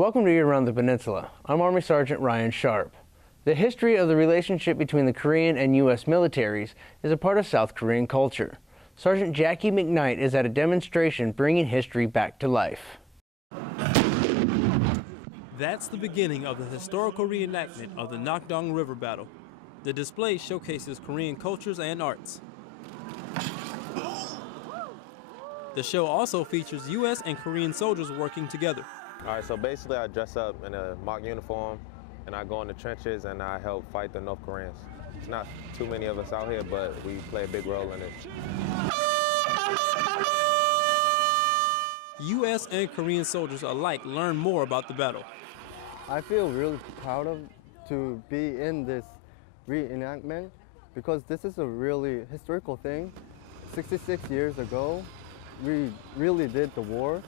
Welcome to Year Around the Peninsula. I'm Army Sergeant Ryan Sharp. The history of the relationship between the Korean and U.S. militaries is a part of South Korean culture. Sergeant Jackie McKnight is at a demonstration bringing history back to life. That's the beginning of the historical reenactment of the Nakdong River Battle. The display showcases Korean cultures and arts. The show also features U.S. and Korean soldiers working together. All right, so basically I dress up in a mock uniform and I go in the trenches and I help fight the North Koreans. It's not too many of us out here, but we play a big role in it. U.S. and Korean soldiers alike learn more about the battle. I feel really proud to be in this reenactment because this is a really historical thing. 66 years ago, we really did the war,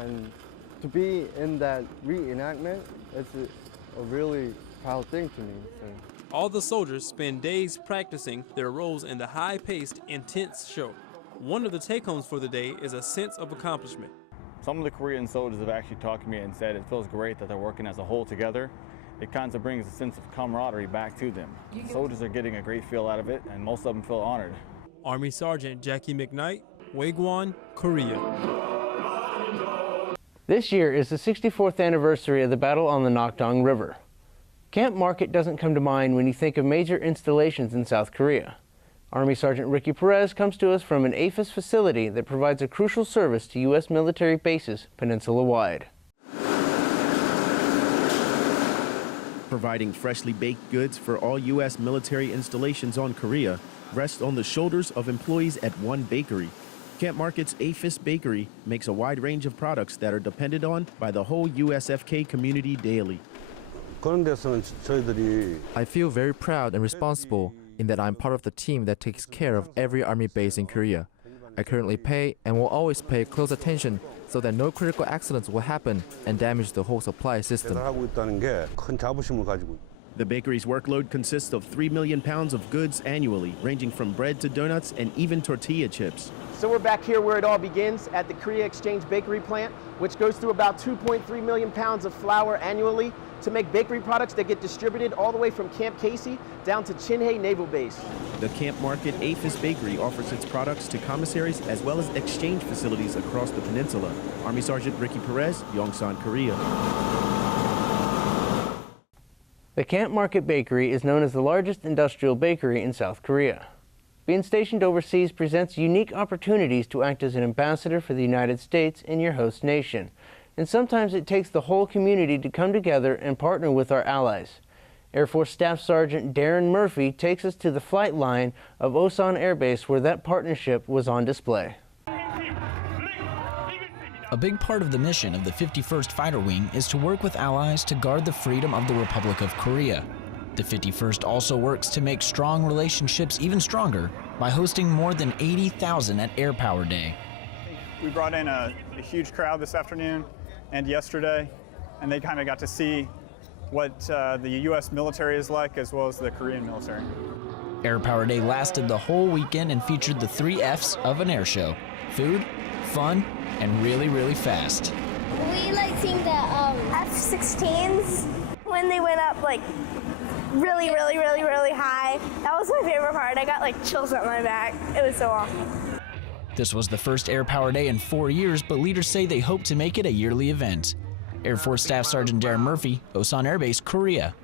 and to be in that reenactment, it's a really proud thing to me. So. All the soldiers spend days practicing their roles in the high-paced, intense show. One of the take-homes for the day is a sense of accomplishment. Some of the Korean soldiers have actually talked to me and said it feels great that they're working as a whole together. It kind of brings a sense of camaraderie back to them. Soldiers are getting a great feel out of it, and most of them feel honored. Army Sergeant Jackie McKnight, Waegwon, Korea. This year is the 64th anniversary of the battle on the Nakdong River. Camp Market doesn't come to mind when you think of major installations in South Korea. Army Sergeant Ricky Perez comes to us from an AFIS facility that provides a crucial service to U.S. military bases peninsula-wide. Providing freshly baked goods for all U.S. military installations on Korea rests on the shoulders of employees at one bakery. Camp Market's AFIS Bakery makes a wide range of products that are depended on by the whole USFK community daily. I feel very proud and responsible in that I'm part of the team that takes care of every Army base in Korea. I currently pay and will always pay close attention so that no critical accidents will happen and damage the whole supply system. The bakery's workload consists of 3 million pounds of goods annually, ranging from bread to donuts and even tortilla chips. So we're back here where it all begins at the Korea Exchange Bakery plant, which goes through about 2.3 million pounds of flour annually to make bakery products that get distributed all the way from Camp Casey down to Chinhae Naval Base. The Camp Market AFIS Bakery offers its products to commissaries as well as exchange facilities across the peninsula. Army Sergeant Ricky Perez, Yongsan, Korea. The Camp Market Bakery is known as the largest industrial bakery in South Korea. Being stationed overseas presents unique opportunities to act as an ambassador for the United States in your host nation. And sometimes it takes the whole community to come together and partner with our allies. Air Force Staff Sergeant Darren Murphy takes us to the flight line of Osan Air Base where that partnership was on display. A big part of the mission of the 51st Fighter Wing is to work with allies to guard the freedom of the Republic of Korea. The 51st also works to make strong relationships even stronger by hosting more than 80,000 at Air Power Day. We brought in a huge crowd this afternoon and yesterday, and they kind of got to see what the U.S. military is like as well as the Korean military. Air Power Day lasted the whole weekend and featured the 3 F's of an air show: food, fun, and really, really fast. We like seeing the F-16s when they went up like really high. That was my favorite part. I got like chills up my back. It was so awesome. This was the first Air Power Day in 4 years, but leaders say they hope to make it a yearly event. Air Force Staff Sergeant Darren Murphy, Osan Air Base, Korea.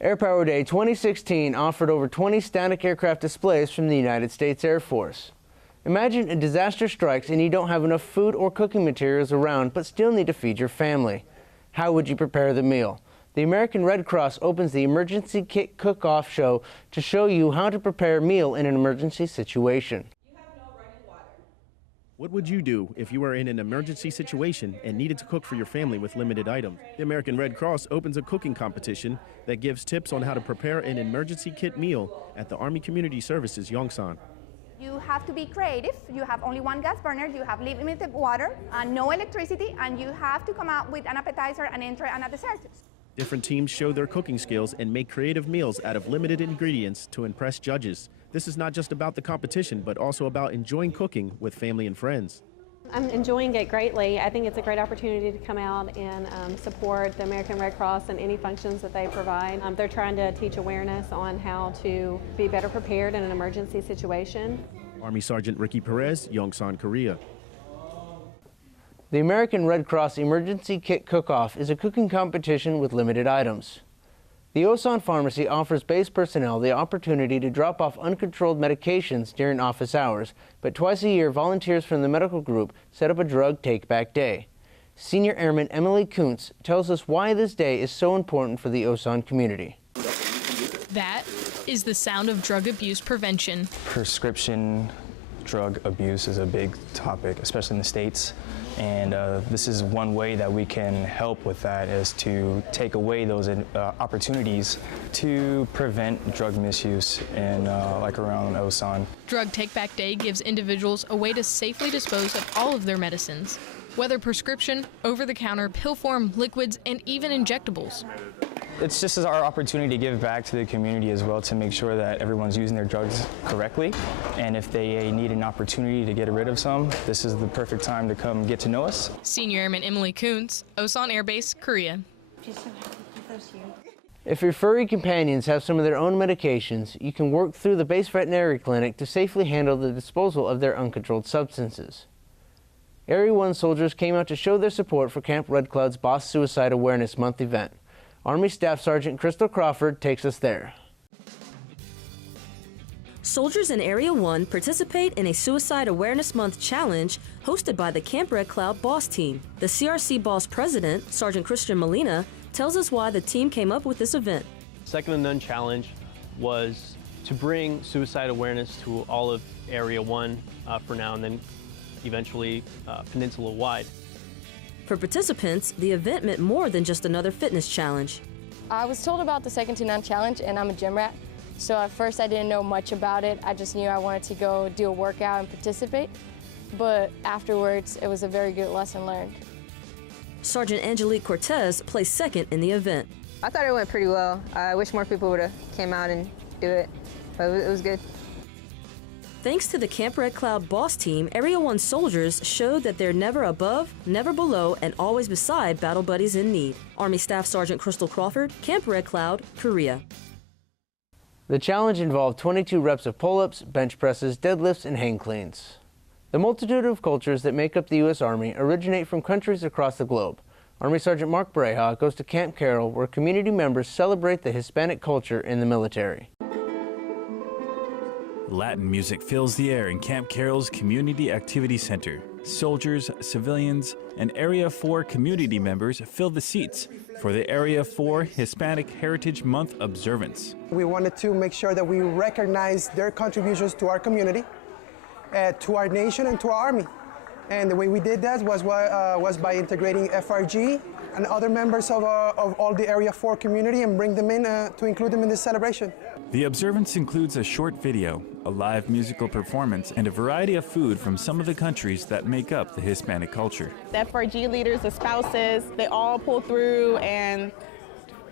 Air Power Day 2016 offered over 20 static aircraft displays from the United States Air Force. Imagine a disaster strikes and you don't have enough food or cooking materials around but still need to feed your family. How would you prepare the meal? The American Red Cross opens the Emergency Kit Cook-Off show to show you how to prepare a meal in an emergency situation. What would you do if you were in an emergency situation and needed to cook for your family with limited items? The American Red Cross opens a cooking competition that gives tips on how to prepare an emergency kit meal at the Army Community Services Yongsan. You have to be creative. You have only one gas burner, you have limited water, and no electricity, and you have to come out with an appetizer, an entree, and a dessert. Different teams show their cooking skills and make creative meals out of limited ingredients to impress judges. This is not just about the competition, but also about enjoying cooking with family and friends. I'm enjoying it greatly. I think it's a great opportunity to come out and support the American Red Cross and any functions that they provide. They're trying to teach awareness on how to be better prepared in an emergency situation. Army Sergeant Ricky Perez, Yongsan, Korea. The American Red Cross Emergency Kit Cook-Off is a cooking competition with limited items. The Osan Pharmacy offers base personnel the opportunity to drop off uncontrolled medications during office hours, but twice a year volunteers from the medical group set up a drug take-back day. Senior Airman Emily Kuntz tells us why this day is so important for the Osan community. That is the sound of drug abuse prevention. Prescription drug abuse is a big topic, especially in the States. And this is one way that we can help with that, is to take away those opportunities to prevent drug misuse in like around Osan. Drug Take Back Day gives individuals a way to safely dispose of all of their medicines, whether prescription, over-the-counter, pill form, liquids, and even injectables. It's just our opportunity to give back to the community as well, to make sure that everyone's using their drugs correctly. And if they need an opportunity to get rid of some, this is the perfect time to come get to know us. Senior Airman Emily Kuntz, Osan Air Base, Korea. If your furry companions have some of their own medications, you can work through the base veterinary clinic to safely handle the disposal of their uncontrolled substances. Area 1 soldiers came out to show their support for Camp Red Cloud's Boss Suicide Awareness Month event. Army Staff Sergeant Crystal Crawford takes us there. Soldiers in Area 1 participate in a Suicide Awareness Month challenge hosted by the Camp Red Cloud Boss Team. The CRC Boss President, Sergeant Christian Molina, tells us why the team came up with this event. Second to None Challenge was to bring suicide awareness to all of Area 1 for now, and then eventually Peninsula-wide. For participants, the event meant more than just another fitness challenge. I was told about the Second to None Challenge, and I'm a gym rat. So at first I didn't know much about it. I just knew I wanted to go do a workout and participate. But afterwards, it was a very good lesson learned. Sergeant Angelique Cortez placed second in the event. I thought it went pretty well. I wish more people would have came out and do it, but it was good. Thanks to the Camp Red Cloud Boss Team, Area 1 soldiers showed that they're never above, never below, and always beside battle buddies in need. Army Staff Sergeant Crystal Crawford, Camp Red Cloud, Korea. The challenge involved 22 reps of pull-ups, bench presses, deadlifts, and hang cleans. The multitude of cultures that make up the U.S. Army originate from countries across the globe. Army Sergeant Mark Breha goes to Camp Carroll, where community members celebrate the Hispanic culture in the military. Latin music fills the air in Camp Carroll's Community Activity Center. Soldiers, civilians, and Area 4 community members fill the seats for the Area 4 Hispanic Heritage Month observance. We wanted to make sure that we recognize their contributions to our community, to our nation, and to our Army. And the way we did that was by integrating FRG and other members of all the Area 4 community and bring them in to include them in this celebration. The observance includes a short video, a live musical performance, and a variety of food from some of the countries that make up the Hispanic culture. The FRG leaders, the spouses, they all pulled through, and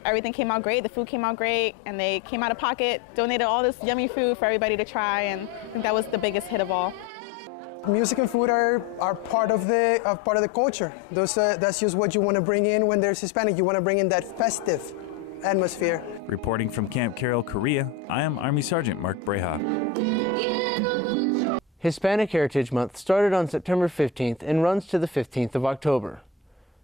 everything came out great. The food came out great, and they came out of pocket, donated all this yummy food for everybody to try, and I think that was the biggest hit of all. Music and food are part of the culture. That's just what you want to bring in when there's Hispanic. You want to bring in that festive atmosphere. Reporting from Camp Carroll, Korea, I am Army Sergeant Mark Breha. Hispanic Heritage Month started on September 15th and runs to the 15th of October.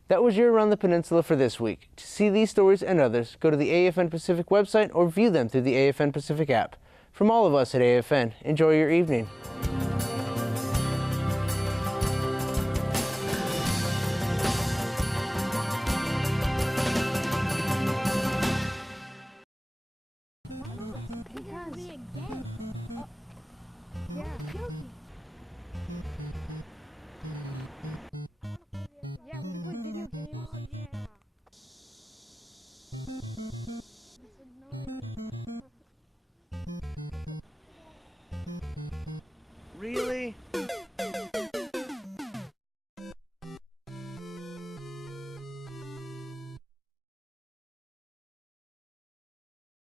That was your Around the Peninsula for this week. To see these stories and others, go to the AFN Pacific website or view them through the AFN Pacific app. From all of us at AFN, enjoy your evening. Really?